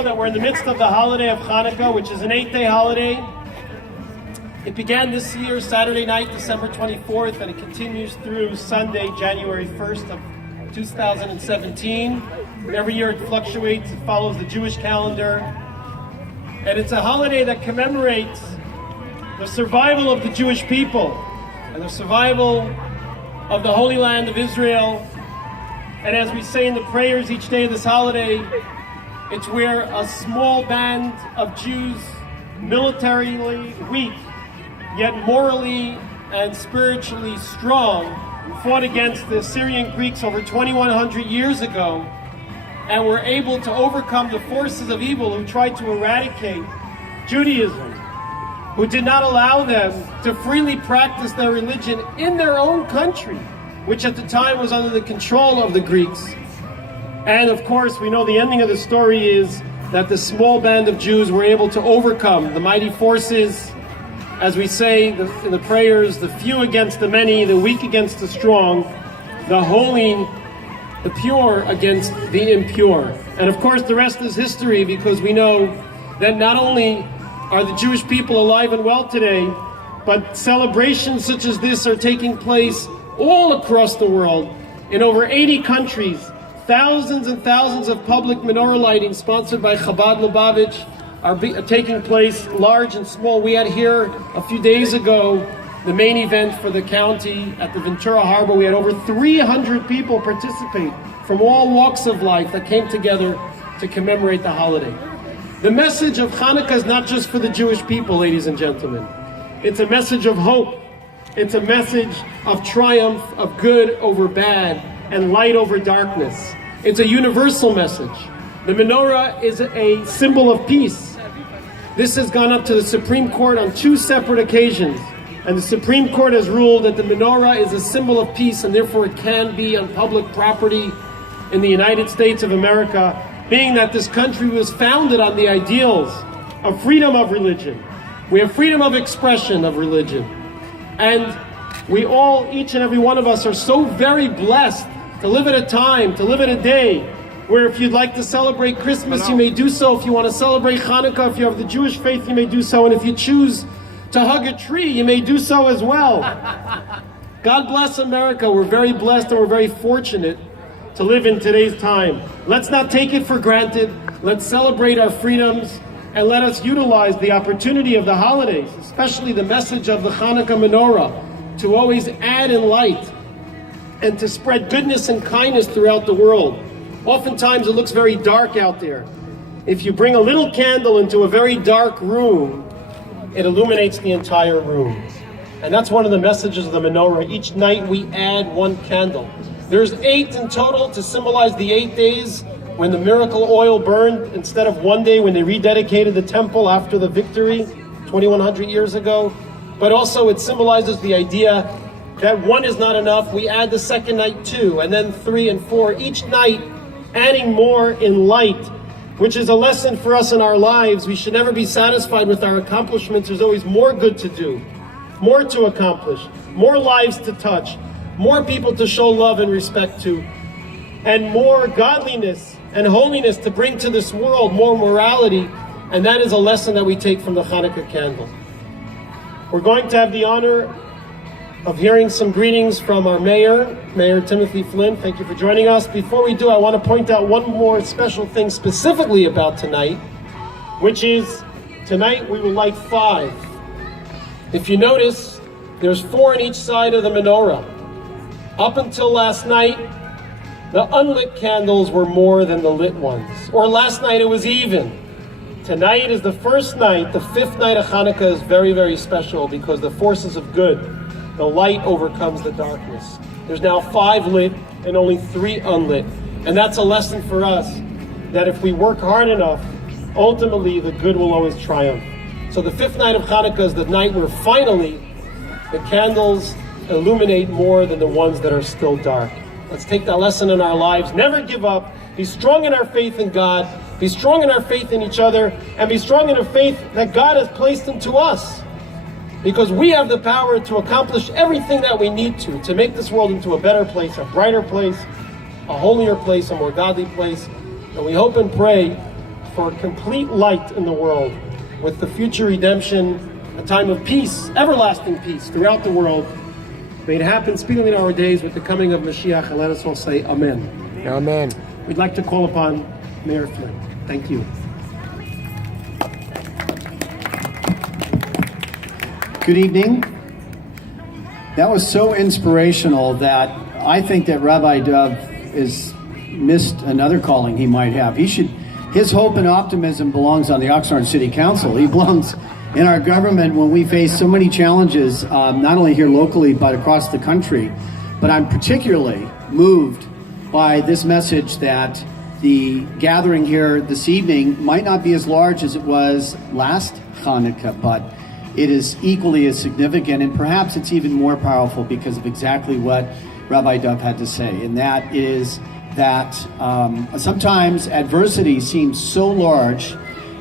That we're in the midst of the holiday of Chanukah, which is an 8-day holiday. It began this year, Saturday night, December 24th, and it continues through Sunday, January 1st of 2017. And every year it fluctuates, it follows the Jewish calendar. And it's a holiday that commemorates the survival of the Jewish people and the survival of the Holy Land of Israel. And as we say in the prayers each day of this holiday, it's where a small band of Jews, militarily weak, yet morally and spiritually strong, fought against the Syrian Greeks over 2,100 years ago, and were able to overcome the forces of evil who tried to eradicate Judaism, who did not allow them to freely practice their religion in their own country, which at the time was under the control of the Greeks. And of course, we know the ending of the story is that the small band of Jews were able to overcome the mighty forces, as we say in the prayers, the few against the many, the weak against the strong, the holy, the pure against the impure. And of course, the rest is history, because we know that not only are the Jewish people alive and well today, but celebrations such as this are taking place all across the world in over 80 countries. Thousands and thousands of public menorah lighting sponsored by Chabad Lubavitch are taking place, large and small. We had here a few days ago the main event for the county at the Ventura Harbor. We had over 300 people participate from all walks of life that came together to commemorate the holiday. The message of Chanukah is not just for the Jewish people, ladies and gentlemen. It's a message of hope. It's a message of triumph, of good over bad, and light over darkness. It's a universal message. The menorah is a symbol of peace. This has gone up to the Supreme Court on 2 separate occasions, and the Supreme Court has ruled that the menorah is a symbol of peace, and therefore it can be on public property in the United States of America, being that this country was founded on the ideals of freedom of religion. We have freedom of expression of religion. And we all, each and every one of us, are so very blessed to live at a time, to live at a day, where if you'd like to celebrate Christmas, you may do so. If you want to celebrate Chanukah, if you have the Jewish faith, you may do so. And if you choose to hug a tree, you may do so as well. God bless America. We're very blessed and we're very fortunate to live in today's time. Let's not take it for granted. Let's celebrate our freedoms, and let us utilize the opportunity of the holidays, especially the message of the Chanukah menorah, to always add in light and to spread goodness and kindness throughout the world. Oftentimes it looks very dark out there. If you bring a little candle into a very dark room, it illuminates the entire room. And that's one of the messages of the menorah. Each night we add 1 candle. There's 8 in total to symbolize the 8 days when the miracle oil burned, instead of 1 day when they rededicated the temple after the victory 2,100 years ago. But also it symbolizes the idea that 1 is not enough. We add the second night 2, and then 3 and 4. Each night adding more in light, which is a lesson for us in our lives. We should never be satisfied with our accomplishments. There's always more good to do, more to accomplish, more lives to touch, more people to show love and respect to, and more godliness and holiness to bring to this world, more morality. And that is a lesson that we take from the Chanukah candle. We're going to have the honor of hearing some greetings from our Mayor Timothy Flynn. Thank you for joining us. Before we do, I want to point out one more special thing specifically about tonight, which is tonight we will light 5. If you notice, there's 4 on each side of the menorah. Up until last night, the unlit candles were more than the lit ones. Or last night it was even. Tonight is the first night, the 5th night of Chanukah is very, very special, because the forces of good, the light overcomes the darkness. There's now 5 lit and only 3 unlit. And that's a lesson for us, that if we work hard enough, ultimately the good will always triumph. So the 5th night of Chanukah is the night where finally the candles illuminate more than the ones that are still dark. Let's take that lesson in our lives. Never give up. Be strong in our faith in God. Be strong in our faith in each other. And be strong in the faith that God has placed into us. Because we have the power to accomplish everything that we need to make this world into a better place, a brighter place, a holier place, a more godly place. And we hope and pray for complete light in the world, with the future redemption, a time of peace, everlasting peace throughout the world. May it happen speedily in our days with the coming of Mashiach, and let us all say Amen. Amen. We'd like to call upon Mayor Flynn. Thank you. Good evening. That was so inspirational that I think that Rabbi Dov has missed another calling he might have. His hope and optimism belongs on the Oxnard City Council. He belongs in our government when we face so many challenges, not only here locally, but across the country. But I'm particularly moved by this message that the gathering here this evening might not be as large as it was last Chanukah, but it is equally as significant, and perhaps it's even more powerful because of exactly what Rabbi Dov had to say, and that is that sometimes adversity seems so large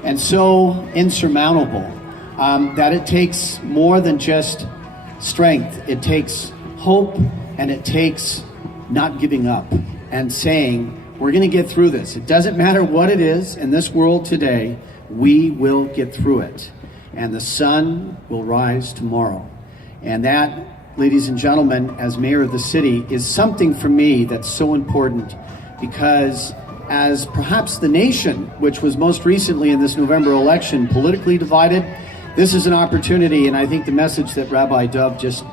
and so insurmountable that it takes more than just strength. It takes hope, and it takes not giving up and saying, we're going to get through this. It doesn't matter what it is in this world today, we will get through it. And the sun will rise tomorrow. And that, ladies and gentlemen, as mayor of the city, is something for me that's so important, because as perhaps the nation, which was most recently in this November election, politically divided, this is an opportunity, and I think the message that Rabbi Dov just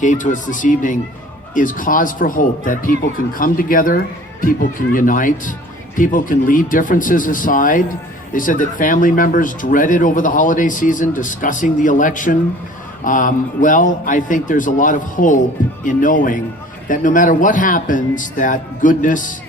gave to us this evening is cause for hope, that people can come together, people can unite, people can leave differences aside. They said that family members dreaded over the holiday season discussing the election. Well, I think there's a lot of hope in knowing that no matter what happens, that goodness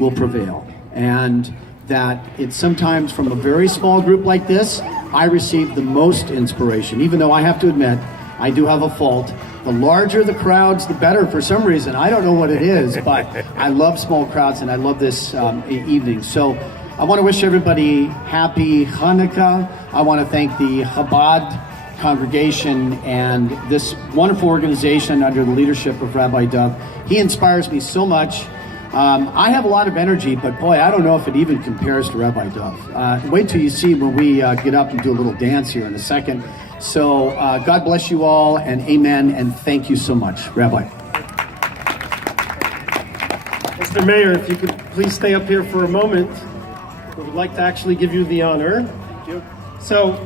will prevail. And that it's sometimes from a very small group like this, I receive the most inspiration, even though I have to admit, I do have a fault. The larger the crowds, the better for some reason. I don't know what it is, but I love small crowds and I love this evening. So I want to wish everybody happy Chanukah. I want to thank the Chabad congregation and this wonderful organization under the leadership of Rabbi Dov. He inspires me so much. I have a lot of energy, but boy, I don't know if it even compares to Rabbi Dov. Wait till you see when we get up and do a little dance here in a second. So God bless you all, and amen, and thank you so much. Rabbi. Mr. Mayor, if you could please stay up here for a moment. We would like to actually give you the honor. Thank you. So,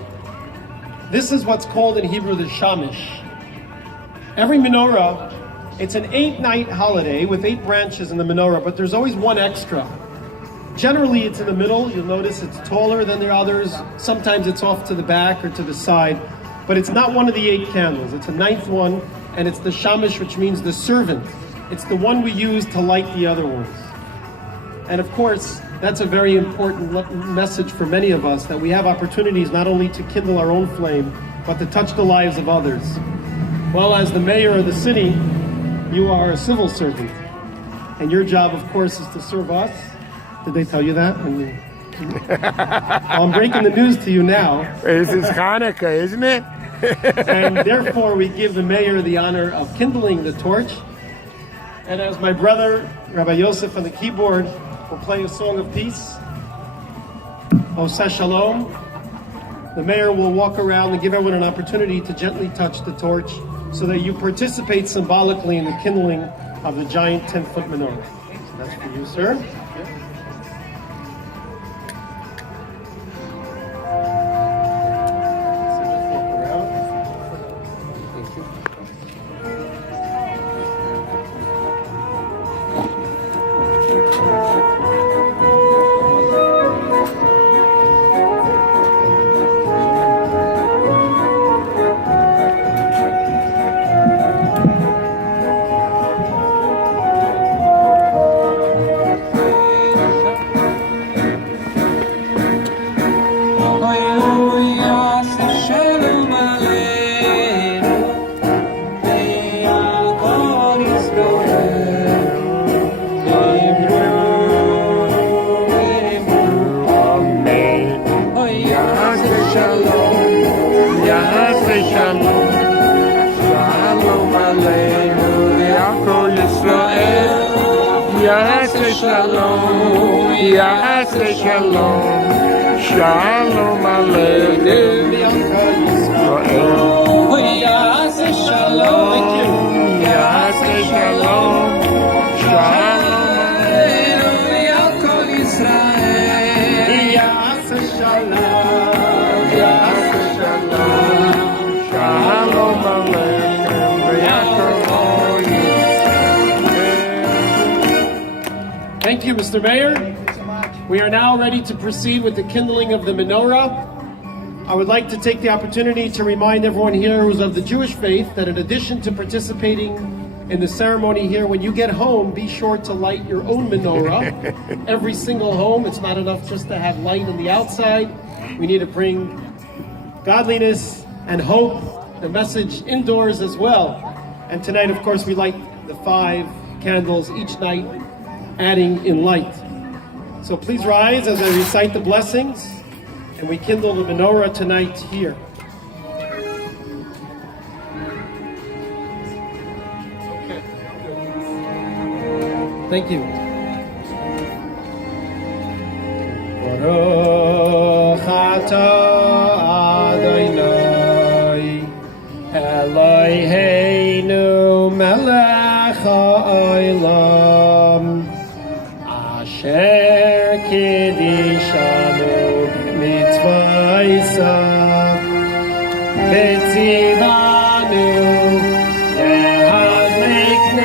this is what's called in Hebrew the Shamish. Every menorah, it's an 8-night holiday with 8 branches in the menorah, but there's always one extra. Generally, it's in the middle. You'll notice it's taller than the others. Sometimes it's off to the back or to the side, but it's not one of the 8 candles. It's a 9th one, and it's the Shamish, which means the servant. It's the one we use to light the other ones. And of course, that's a very important message for many of us, that we have opportunities not only to kindle our own flame, but to touch the lives of others. Well, as the mayor of the city, you are a civil servant. And your job, of course, is to serve us. Did they tell you that? Well, I'm breaking the news to you now. This is Chanukah, isn't it? And therefore, we give the mayor the honor of kindling the torch. And as my brother, Rabbi Yosef, on the keyboard, will play a song of peace, Oseh Shalom, the mayor will walk around and give everyone an opportunity to gently touch the torch so that you participate symbolically in the kindling of the giant 10-foot menorah. So that's for you, sir. Shalom, Ya'aseh Shalom. Shalom Aleichem. Ya'aseh Shalom. Thank you. Ya'aseh Shalom. Shalom Ya'aseh Shalom. Ya'aseh Shalom. Shalom Aleichem. V'yakom Yisrael. Thank you, Mr. Mayor. We are now ready to proceed with the kindling of the menorah. I would like to take the opportunity to remind everyone here who's of the Jewish faith that in addition to participating in the ceremony here, when you get home, be sure to light your own menorah. Every single home, it's not enough just to have light on the outside. We need to bring godliness and hope, the message indoors as well. And tonight, of course, we light the 5 candles each night, adding in light. So please rise as I recite the blessings, and we kindle the menorah tonight here. Okay. Thank you. Baruch atah Adonai Eloheinu melech ha'olam Asher kiddushanu b'mitzvosav v'tzivanu lehadlik ner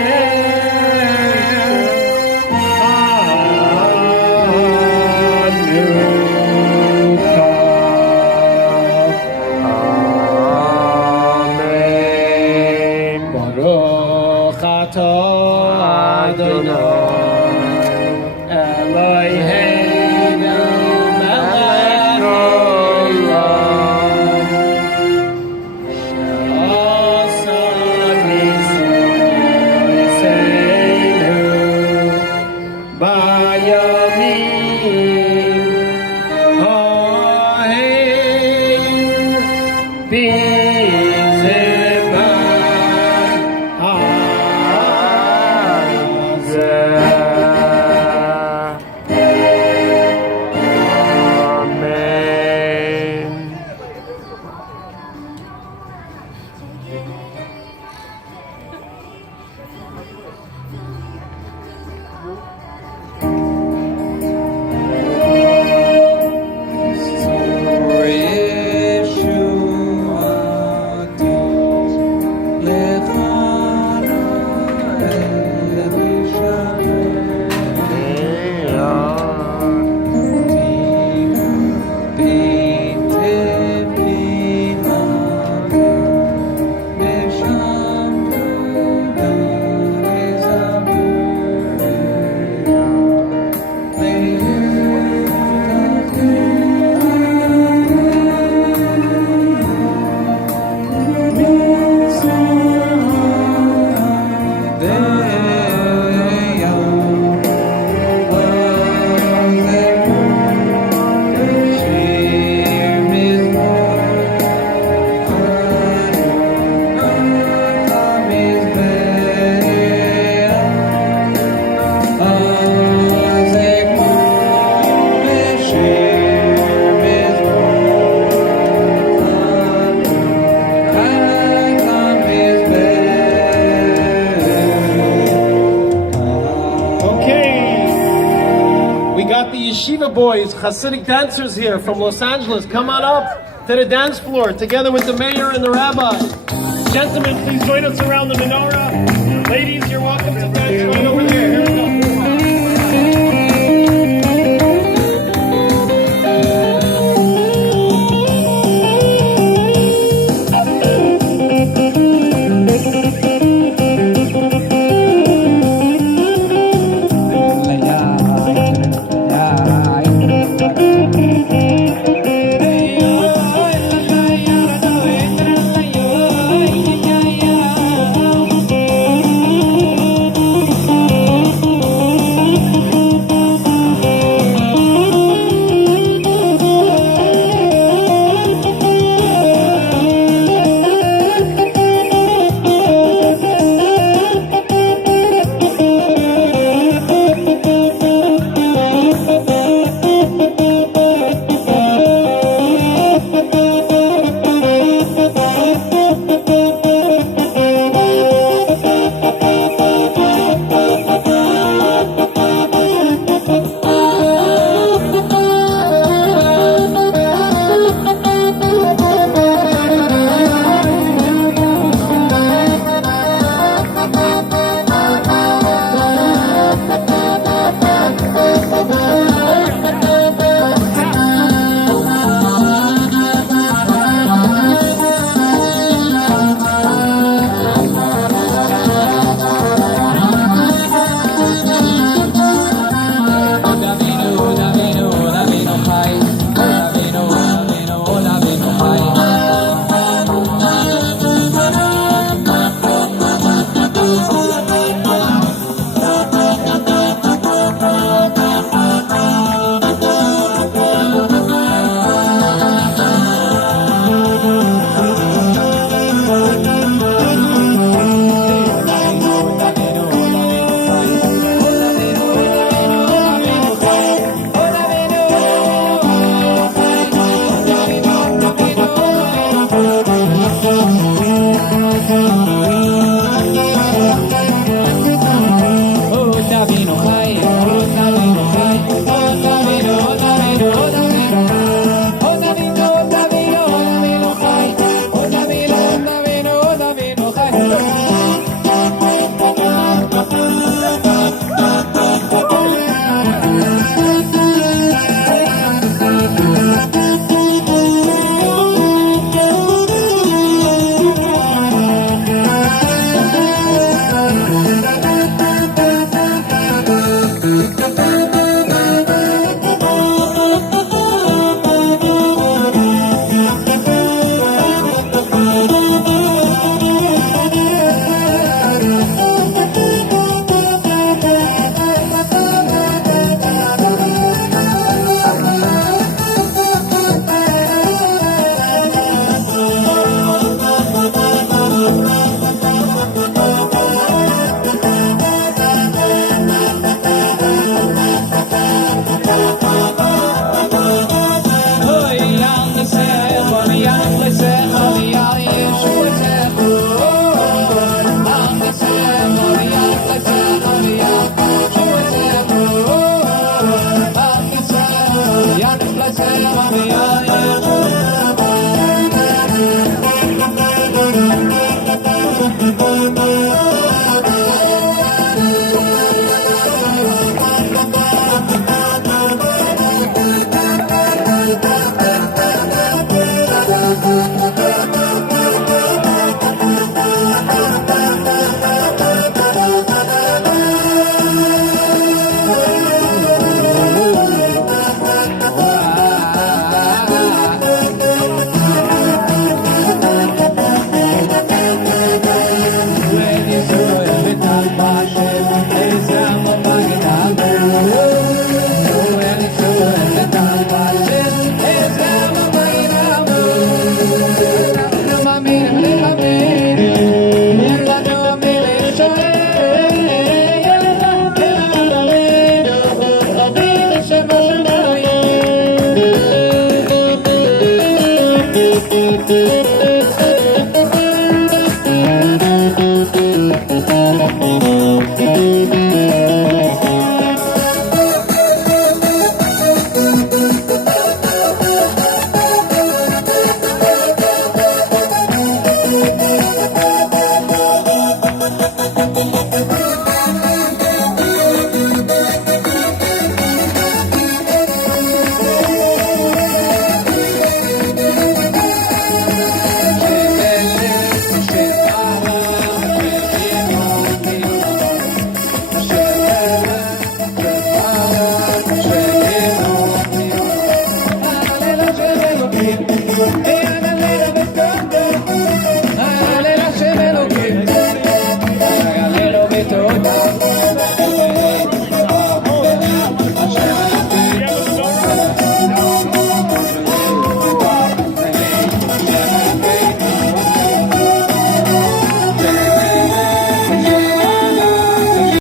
Amen. Baruch atah Adonai Eloheinu melech haolam She'asa niseinu b'yamim ha'hem b'zeman ha'azeh. Amen. Yeshiva boys, Hasidic dancers here from Los Angeles. Come on up to the dance floor together with the mayor and the rabbi. Gentlemen, please join us around the menorah. Ladies, you're welcome to dance right over there. Here we go. Hallelujah.